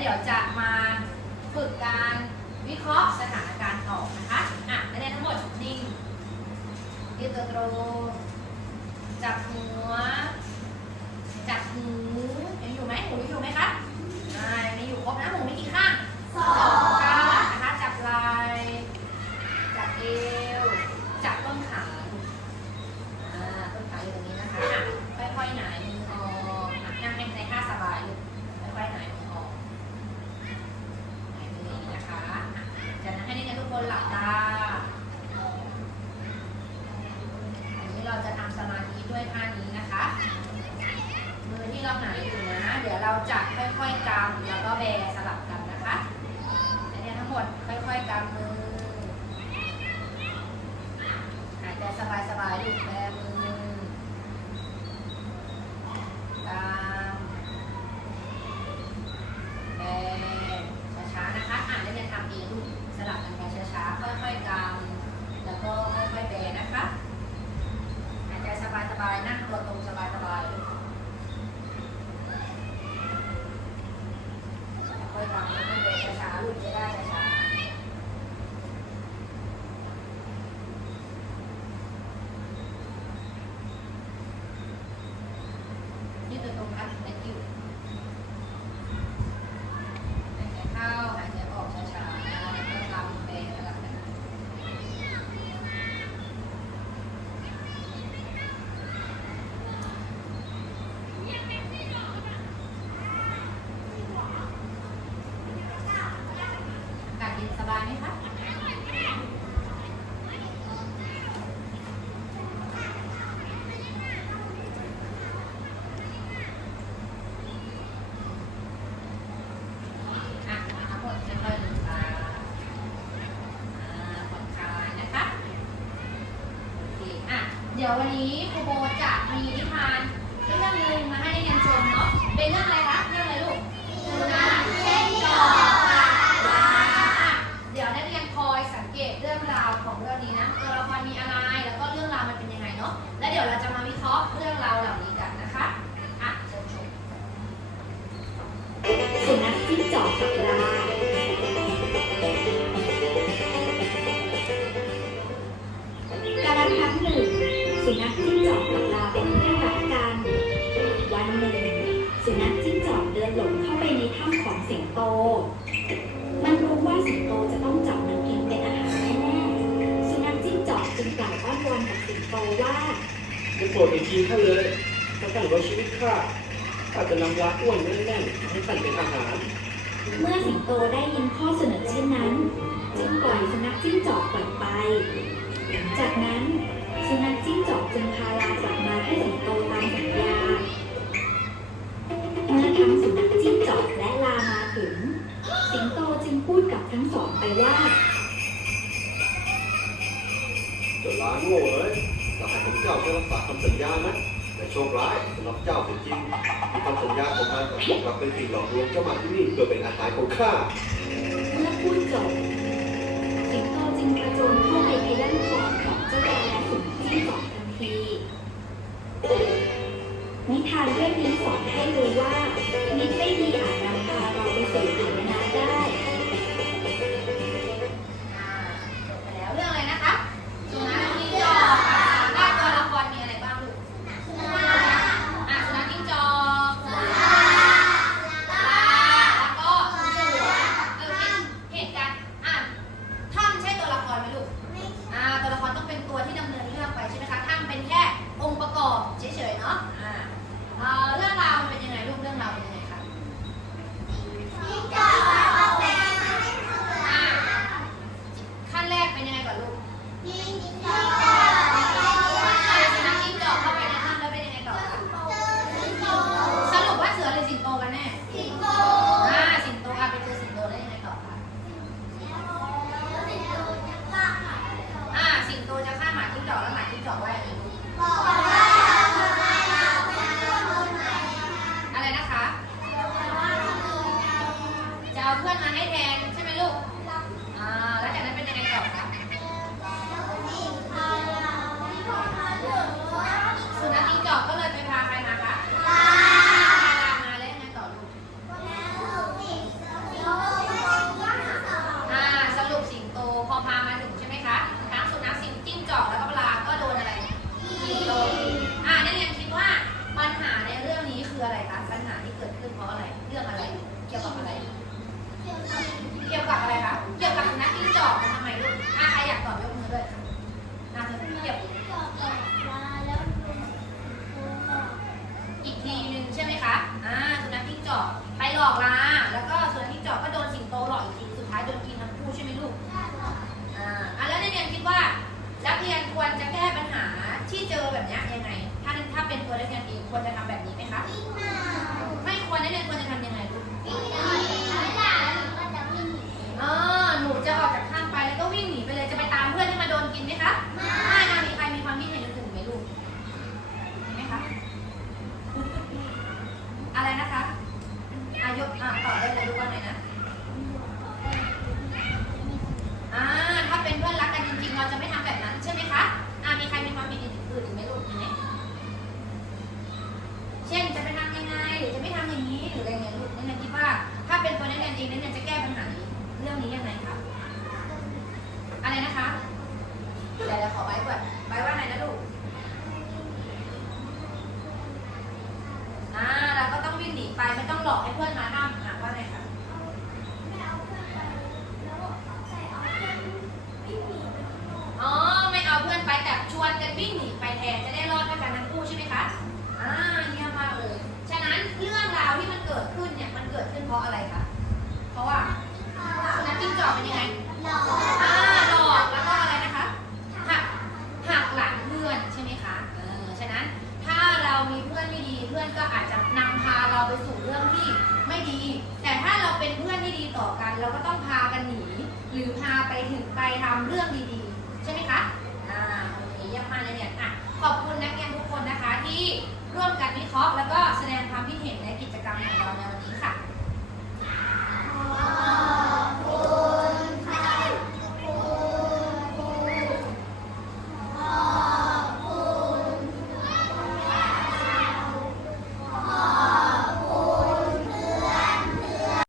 เดี๋ยวจะมาฝึกการวิเคราะห์สถานการณ์ออกนะคะอะนักเรียนทั้งหมดนิ่งยืดตัวตรงจับมือ จับหูยังอยู่ไหมหูยังอยู่ไหมคะอ่ายังมีอยู่ครบนะหูมีกี่ข้างสองข้างนะคะ จับไหล่จับเอว จับต้นขาอ่าต้นขาอยู่ตรงนี้นะคะอะค่อยๆหนายมือออกอะนั่งให้ในท่าสบายลูกค่อยๆหนายมือออกหนายมืออย่างนี้นะคะอะจากนั้นให้นักเรียนทุกคน หลับตาอันนี้เราจะทำสมาธิด้วยท่านี้นะคะ มือที่เราหนาอยู่นะ เดี๋ยวเราจะค่อยๆกำแล้วก็แบสลับกันนะคะอันนี้ทั้งหมดค่อยๆกำมือ หายใจสบายๆลูกแบมือกามแบช้าๆนะคะ อ่านได้เรียนทำเองลูกสลับกันไปช้าๆ ค่อยๆกามแล้วก็ค่อยๆแบนะคะ หายใจสบายๆ นั่งตัวตรงสบายๆลูกค่อยๆกามค่อยๆแบช้าๆลูกจะได้ช้าๆ ยืดตัวตรงครับ thank you หายใจเข้าหายใจออกช้าๆแล้วก็ทำไปสลับกันอากาศเย็นสบายไหมคะทั้งหมดค่อยๆลืมตาอ่าผ่อนคลายนะคะ โอเค อะ เดี๋ยววันนี้ครูโบจะมีนิทานเรื่องหนึงมาให้นักเรียนชม เป็นเรื่องอะไรคะ สิงโต มันรู้ว่าสิงโตจะต้องจับมันกินเป็นอาหารแน่ๆสุนัขจิ้งจอกจึงกล่าวอ้อนวอนกับสิงโตว่าไม่โปรดอย่ากินข้าเลยถ้าท่านไว้ชีวิตข้าข้าจะนำลาอ้วนแน่นๆให้ท่านเป็นอาหาร เมื่อสิงโตได้ยินข้อเสนอเช่นนั้น จึงปล่อยสุนัขจิ้งจอกกลับไป จากนั้นสุนัขจิ้งจอกจึงพาลากลับมาให้สิงโตตามสัญญาเมื่อทั้งสุนัข สองไปว่า เจ้าล้าโง่เอ้ยสหายของเจ้าจะรักษาคำสัญญาไหมแต่โชคร้ายสำหรับเจ้าเป็นจริงที่คำสัญญาของมันกลับเป็นสิ่งหลอกลวงเจ้ามาที่นี่เพื่อเป็นอาหารของข้าเมื่อพูดจบสิงโตจึงกระโจนเข้าไปขย้ำคอของเจ้าแดและสุนัขจิ้งจอกทันทีนิทานเรื่องนี้สอนให้รู้ว่า อกร้าน อะต่อได้เลยรู้ว่าไงนะอ่าถ้าเป็นเพื่อนรักกันจริงๆ เราจะไม่ทำแบบนั้นใช่ไหมคะอ่ามีใครมีความเห็นอื่นอีกไหมลูกมีไหมเช่นจะไปทำยังไงหรือจะไม่ทำอย่างนี้หรืออะไรเงี้ยลูกนั่นแหละะอะไรคะ เพราะว่าสุนัขจิ้งจอกเป็นยังไงหลอกอ่าหลอกแล้วก็อะไรนะคะหักหักหลังเพื่อนใช่ไหมคะ เออ ฉะนั้นถ้าเรามีเพื่อนไม่ดีเพื่อนก็อาจจะนำพาเราไปสู่เรื่องที่ไม่ดี แต่ถ้าเราเป็นเพื่อนที่ดีต่อกัน เราก็ต้องพากันหนี หรือพาไปถึงไปทำเรื่องดีๆ ใช่ไหมคะ อ่าโอเคยี่ยมาเลยเนี่ยอะขอบคุณนักเรียนทุกคนนะคะที่ร่วมกันวิเคราะห์แล้วก็แสดงความคิดเห็นในกิจกรรมของเราในวัน